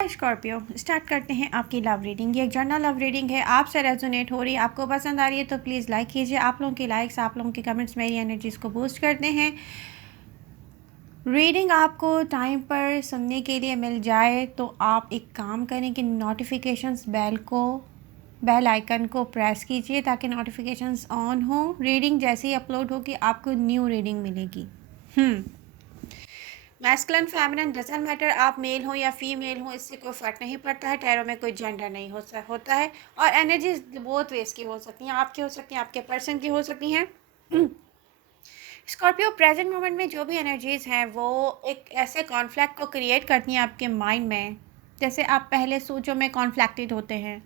Scorpio start करते हैं आपकी लव रीडिंग। ये एक जर्नल लव रीडिंग है, आपसे रेजोनेट हो रही है, आपको पसंद आ रही है तो प्लीज़ लाइक कीजिए। आप लोगों के लाइक्स, आप लोगों के कमेंट्स मेरी एनर्जीज़ को बूस्ट करते हैं। रीडिंग आपको टाइम पर सुनने के लिए मिल जाए तो आप एक काम करें कि नोटिफिकेशंस बेल आइकन को प्रेस कीजिए ताकि नोटिफिकेशंस ऑन हो। रीडिंग जैसे ही अपलोड होगी आपको न्यू रीडिंग मिलेगी। मैस्कुलिन फेमिनिन डजंट मैटर, आप मेल हो या फीमेल हो, इससे कोई फ़र्क नहीं पड़ता है। टैरो में कोई जेंडर नहीं होता है। और एनर्जीज बहुत वेज की हो सकती हैं, आपकी हो सकती हैं, आपके पर्सन की हो सकती हैं। स्कॉर्पियो प्रेजेंट मोमेंट में जो भी एनर्जीज़ हैं वो एक ऐसे कॉन्फ्लिक्ट को क्रिएट करती हैं आपके माइंड में, जैसे आप पहले सोचों में कॉन्फ्लिक्टेड होते हैं।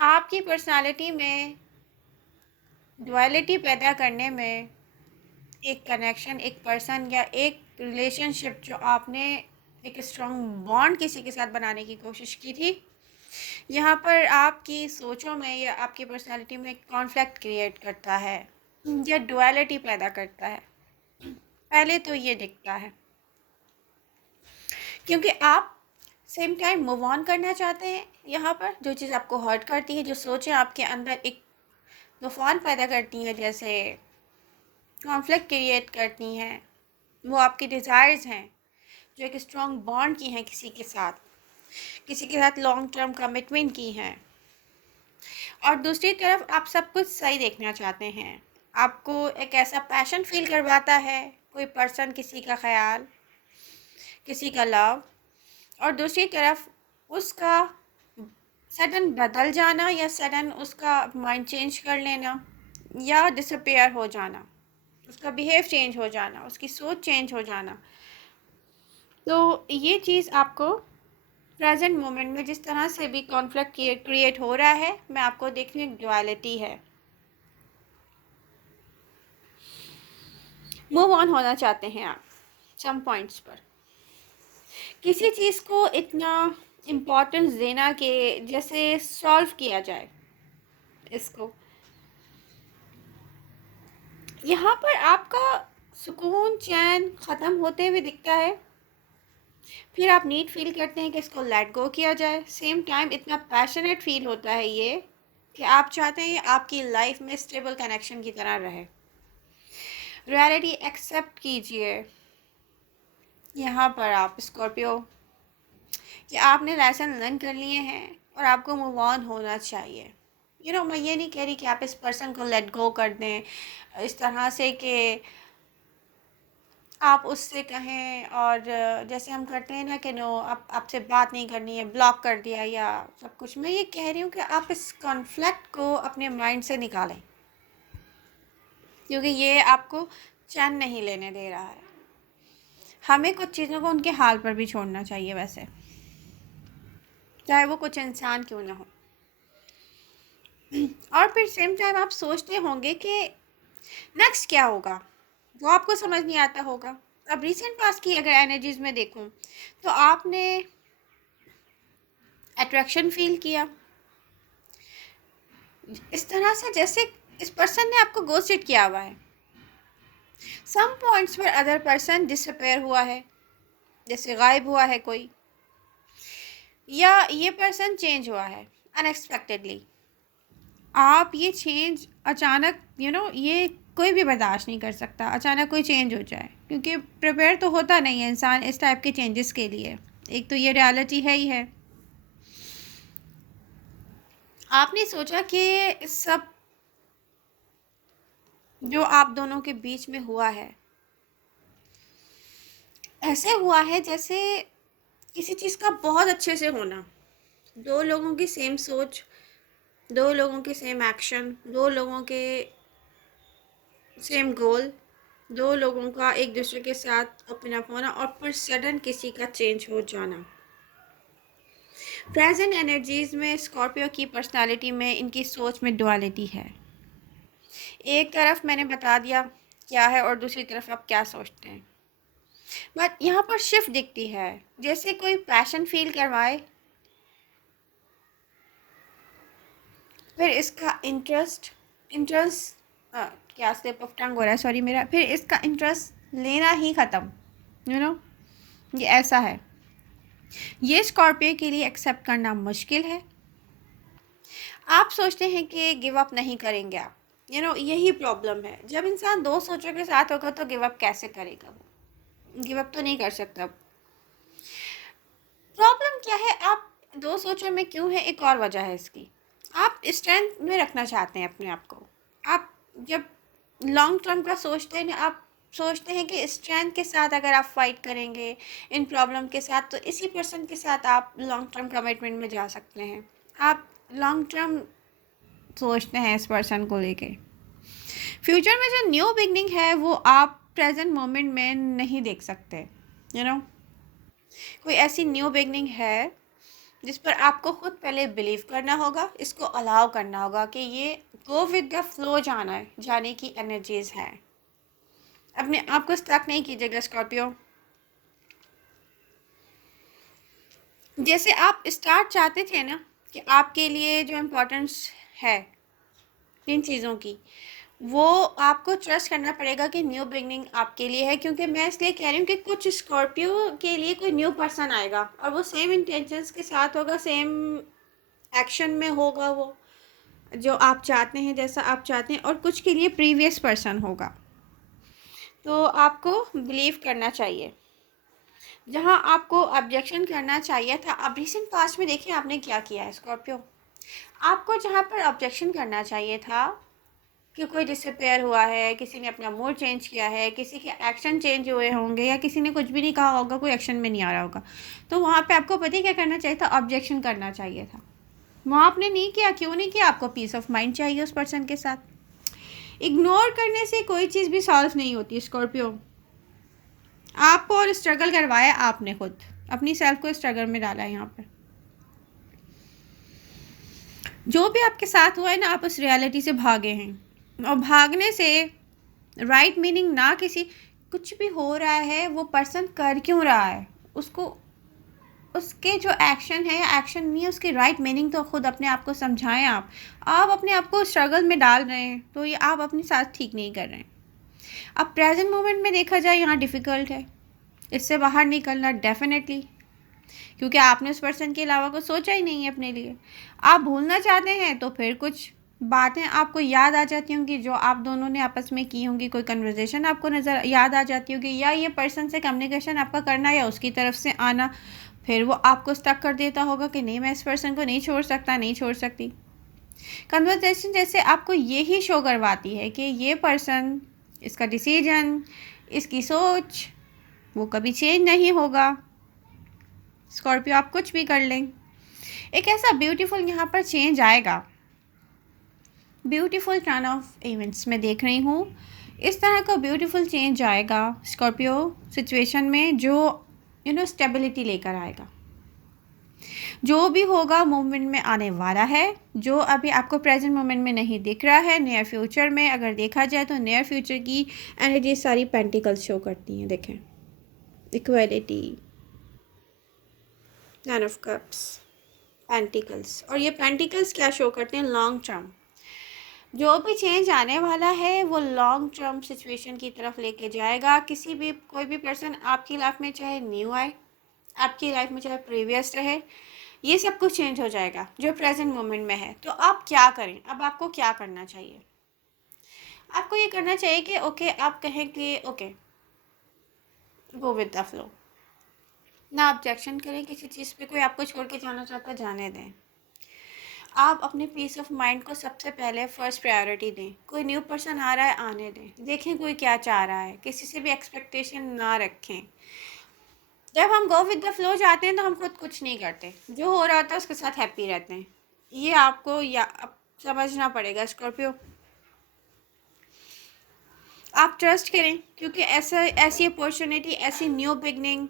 आपकी पर्सनालिटी में डुअलिटी पैदा करने में एक कनेक्शन, एक पर्सन या एक रिलेशनशिप जो आपने एक स्ट्रॉन्ग बॉन्ड किसी के साथ बनाने की कोशिश की थी, यहाँ पर आपकी सोचों में या आपकी पर्सनालिटी में कॉन्फ्लिक्ट क्रिएट करता है या डुअलिटी पैदा करता है। पहले तो ये दिखता है क्योंकि आप सेम टाइम मूव ऑन करना चाहते हैं। यहाँ पर जो चीज़ आपको हर्ट करती है, जो सोचें आपके अंदर एक तूफान पैदा करती हैं, जैसे कॉन्फ्लिक्ट क्रिएट करती हैं, वो आपकी डिज़ायर्स हैं जो एक स्ट्रॉन्ग बॉन्ड की हैं, किसी के साथ लॉन्ग टर्म कमिटमेंट की हैं। और दूसरी तरफ आप सब कुछ सही देखना चाहते हैं, आपको एक ऐसा पैशन फील करवाता है कोई पर्सन, किसी का ख्याल, किसी का लव। और दूसरी तरफ उसका सडन बदल जाना या सडन उसका माइंड चेंज कर लेना या डिसअपेयर हो जाना, उसका बिहेव चेंज हो जाना, उसकी सोच चेंज हो जाना। तो ये चीज़ आपको प्रेजेंट मोमेंट में जिस तरह से भी कॉन्फ्लिक्ट क्रिएट हो रहा है, मैं आपको देख रही हूँ डुअलिटी है। मूव ऑन होना चाहते हैं आप सम पॉइंट्स पर, किसी चीज़ को इतना इम्पोर्टेंस देना कि जैसे सॉल्व किया जाए इसको। यहाँ पर आपका सुकून चैन ख़त्म होते हुए दिखता है, फिर आप नीड फील करते हैं कि इसको लेट गो किया जाए। सेम टाइम इतना पैशनेट फील होता है ये कि आप चाहते हैं आपकी लाइफ में स्टेबल कनेक्शन की तरह रहे। रियलिटी एक्सेप्ट कीजिए यहाँ पर आप स्कॉर्पियो कि आपने लेसन लर्न कर लिए हैं और आपको मूव ऑन होना चाहिए। मैं ये नहीं कह रही कि आप इस पर्सन को लेट गो कर दें इस तरह से कि आप उससे कहें और जैसे हम करते हैं ना कि नो आपसे बात नहीं करनी है, ब्लॉक कर दिया या सब कुछ। मैं ये कह रही हूँ कि आप इस कॉन्फ्लिक्ट को अपने माइंड से निकालें, क्योंकि ये आपको चैन नहीं लेने दे रहा है। हमें कुछ चीज़ों को उनके हाल पर भी छोड़ना चाहिए, वैसे चाहे वो कुछ इंसान क्यों ना हो। और फिर सेम टाइम आप सोचते होंगे कि नेक्स्ट क्या होगा, वो आपको समझ नहीं आता होगा। अब रीसेंट पास्ट की अगर एनर्जीज में देखूं तो आपने अट्रैक्शन फील किया इस तरह से जैसे इस पर्सन ने आपको गोस्टेड किया हुआ है। सम पॉइंट्स पर अदर पर्सन डिसअपेयर हुआ है, जैसे गायब हुआ है कोई, या ये पर्सन चेंज हुआ है अनएक्सपेक्टेडली। आप ये चेंज अचानक ये कोई भी बर्दाश्त नहीं कर सकता, अचानक कोई चेंज हो जाए, क्योंकि प्रिपेयर तो होता नहीं है इंसान इस टाइप के चेंजेस के लिए। एक तो ये रियलिटी है ही है। आपने सोचा कि सब जो आप दोनों के बीच में हुआ है ऐसे हुआ है जैसे किसी चीज़ का बहुत अच्छे से होना, दो लोगों की सेम सोच, दो लोगों के सेम एक्शन, दो लोगों के सेम गोल, दो लोगों का एक दूसरे के साथ ओपन अप होना और फिर सडन किसी का चेंज हो जाना। प्रेजेंट एनर्जीज में स्कॉर्पियो की पर्सनालिटी में, इनकी सोच में डुअलिटी है। एक तरफ मैंने बता दिया क्या है और दूसरी तरफ आप क्या सोचते हैं, बट यहाँ पर शिफ्ट दिखती है, जैसे कोई पैशन फील करवाए, फिर इसका इंटरेस्ट क्या स्लिप ऑफ टंग हो रहा है, सॉरी मेरा, फिर इसका इंटरेस्ट लेना ही ख़त्म। ये ऐसा है ये स्कॉर्पियो के लिए एक्सेप्ट करना मुश्किल है। आप सोचते हैं कि गिव अप नहीं करेंगे आप, यही प्रॉब्लम है। जब इंसान दो सोचों के साथ होगा तो गिव अप कैसे करेगा? वो गिव अप तो नहीं कर सकता। प्रॉब्लम क्या है, आप दो सोचों में क्यों है? एक और वजह है इसकी, आप स्ट्रेंथ में रखना चाहते हैं अपने आप को। आप जब लॉन्ग टर्म का सोचते हैं ना, आप सोचते हैं कि स्ट्रेंथ के साथ अगर आप फाइट करेंगे इन प्रॉब्लम के साथ, तो इसी पर्सन के साथ आप लॉन्ग टर्म कमिटमेंट में जा सकते हैं। आप लॉन्ग टर्म सोचते हैं इस पर्सन को लेके। फ्यूचर में जो न्यू बिगनिंग है वो आप प्रेजेंट मोमेंट में नहीं देख सकते। कोई ऐसी न्यू बिगनिंग है जिस पर आपको खुद पहले बिलीव करना होगा, इसको अलाउ करना होगा कि ये गो विद द फ्लो जाने की एनर्जीज हैं। अपने आप को स्टक नहीं कीजिएगा स्कॉर्पियो। जैसे आप स्टार्ट चाहते थे ना कि आपके लिए जो इम्पोर्टेंस है इन चीज़ों की, वो आपको ट्रस्ट करना पड़ेगा कि न्यू बिगनिंग आपके लिए है। क्योंकि मैं इसलिए कह रही हूँ कि कुछ स्कॉर्पियो के लिए कोई न्यू पर्सन आएगा और वो सेम इंटेंशंस के साथ होगा, सेम एक्शन में होगा, वो जो आप चाहते हैं, जैसा आप चाहते हैं। और कुछ के लिए प्रीवियस पर्सन होगा। तो आपको बिलीव करना चाहिए। जहाँ आपको ऑब्जेक्शन करना चाहिए था, अब रिसेंट पास्ट में देखिए आपने क्या किया है स्कॉर्पियो। आपको जहाँ पर ऑब्जेक्शन करना चाहिए था कि कोई डिसअपेयर हुआ है, किसी ने अपना मूड चेंज किया है, किसी के एक्शन चेंज हुए होंगे, या किसी ने कुछ भी नहीं कहा होगा, कोई एक्शन में नहीं आ रहा होगा, तो वहाँ पे आपको पता ही क्या करना चाहिए था? ऑब्जेक्शन करना चाहिए था। वहाँ आपने नहीं किया। क्यों नहीं किया? आपको पीस ऑफ माइंड चाहिए उस पर्सन के साथ। इग्नोर करने से कोई चीज़ भी सॉल्व नहीं होती स्कॉर्पियो। आपको और स्ट्रगल करवाया आपने, खुद अपनी सेल्फ को स्ट्रगल में डाला है यहाँ पर। जो भी आपके साथ हुआ है ना, आप उस रियलिटी से भागे हैं। और भागने से राइट मीनिंग ना, किसी कुछ भी हो रहा है वो पर्सन कर क्यों रहा है, उसको उसके जो एक्शन है या एक्शन नहीं है, उसकी राइट मीनिंग तो खुद अपने आप को समझाएं। आप अपने आप को स्ट्रगल में डाल रहे हैं, तो ये आप अपने साथ ठीक नहीं कर रहे हैं। अब प्रेजेंट मोमेंट में देखा जाए यहाँ डिफ़िकल्ट है, इससे बाहर निकलना डेफिनेटली, क्योंकि आपने उस पर्सन के अलावा कुछ सोचा ही नहीं है अपने लिए। आप भूलना चाहते हैं तो फिर कुछ बातें आपको याद आ जाती होंगी जो आप दोनों ने आपस में की होंगी, कोई कन्वर्जेशन आपको नज़र याद आ जाती होगी, या ये पर्सन से कम्युनिकेशन आपका करना या उसकी तरफ से आना, फिर वो आपको स्टक कर देता होगा कि नहीं मैं इस पर्सन को नहीं छोड़ सकता, नहीं छोड़ सकती। कन्वर्जेशन जैसे आपको यही शो करवाती है कि ये पर्सन, इसका डिसीजन, इसकी सोच, वो कभी चेंज नहीं होगा। स्कॉर्पियो आप कुछ भी कर लें, एक ऐसा ब्यूटीफुल यहाँ पर चेंज आएगा, ब्यूटीफुल टर्न ऑफ इवेंट्स में देख रही हूँ। इस तरह का ब्यूटीफुल चेंज आएगा स्कॉर्पियो सिचुएशन में, जो स्टेबिलिटी लेकर आएगा। जो भी होगा मोमेंट में आने वाला है, जो अभी आपको प्रेजेंट मोमेंट में नहीं दिख रहा है, नियर फ्यूचर में अगर देखा जाए तो नियर फ्यूचर की एनर्जी सारी पेंटिकल्स शो करती हैं। देखें, equality, nine of cups, pentacles. और ये पेंटिकल्स क्या शो करते हैं? Long term. जो भी चेंज आने वाला है वो लॉन्ग टर्म सिचुएशन की तरफ लेके जाएगा। कोई भी पर्सन आपकी लाइफ में चाहे न्यू आए, आपकी लाइफ में चाहे प्रीवियस रहे, ये सब कुछ चेंज हो जाएगा जो प्रेजेंट मोमेंट में है। तो आप क्या करें? अब आपको क्या करना चाहिए? आपको ये करना चाहिए कि ओके, आप कहें कि okay, go with the flow, ना ऑब्जेक्शन करें किसी चीज़ पे। कोई आपको छोड़ के जाना चाहता है, जाने दें। आप अपने पीस ऑफ माइंड को सबसे पहले फर्स्ट प्रायोरिटी दें। कोई न्यू पर्सन आ रहा है, आने दें, देखें कोई क्या चाह रहा है, किसी से भी एक्सपेक्टेशन ना रखें। जब हम गो विद द फ्लो जाते हैं तो हम खुद कुछ नहीं करते, जो हो रहा होता है उसके साथ हैप्पी रहते हैं। ये आपको अब समझना पड़ेगा स्कॉर्पियो। आप ट्रस्ट करें, क्योंकि ऐसी अपॉर्चुनिटी, ऐसी न्यू बिगनिंग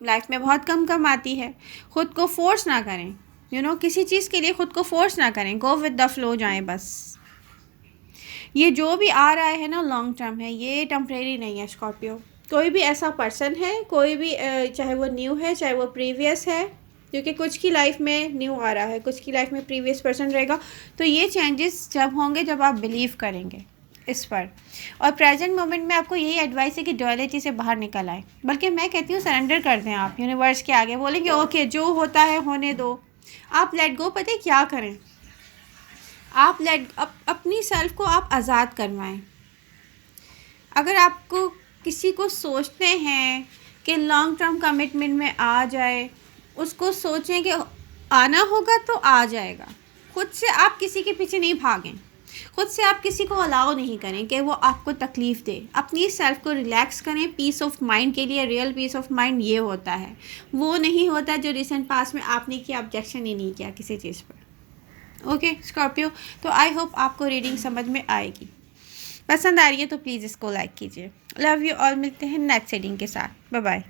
लाइफ में बहुत कम आती है। ख़ुद को फोर्स ना करें, किसी चीज़ के लिए ख़ुद को फोर्स ना करें, गो विद द फ्लो जाएं बस। ये जो भी आ रहा है ना लॉन्ग टर्म है, ये टेम्परेरी नहीं है स्कॉर्पियो। कोई भी ऐसा पर्सन है, कोई भी चाहे वो न्यू है चाहे वो प्रीवियस है, क्योंकि कुछ की लाइफ में न्यू आ रहा है, कुछ की लाइफ में प्रीवियस पर्सन रहेगा। तो ये चेंजेस जब होंगे जब आप बिलीव करेंगे, इस पर। और प्रेजेंट मोमेंट में आपको यही एडवाइस है कि डुअलिटी से बाहर निकल आए, बल्कि मैं कहती हूँ सरेंडर कर दें आप यूनिवर्स के आगे, बोलेंगे ओके जो होता है होने दो, आप लेट गो। पता है क्या करें, आप अपनी सेल्फ को आप आज़ाद करवाएं। अगर आपको किसी को सोचते हैं कि लॉन्ग टर्म कमिटमेंट में आ जाए, उसको सोचें कि आना होगा तो आ जाएगा। खुद से आप किसी के पीछे नहीं भागें, खुद से आप किसी को अलाउ नहीं करें कि वो आपको तकलीफ़ दे। अपनी सेल्फ को रिलैक्स करें। पीस ऑफ माइंड के लिए रियल पीस ऑफ माइंड ये होता है, वो नहीं होता जो रिसेंट पास में आपने किया, ऑब्जेक्शन ही नहीं किया किसी चीज़ पर। ओके स्कॉर्पियो, तो आई होप आपको रीडिंग समझ में आएगी। पसंद आ रही है तो प्लीज़ इसको लाइक कीजिए। लव यू ऑल, मिलते हैं नेक्स्ट रीडिंग के साथ। Bye bye.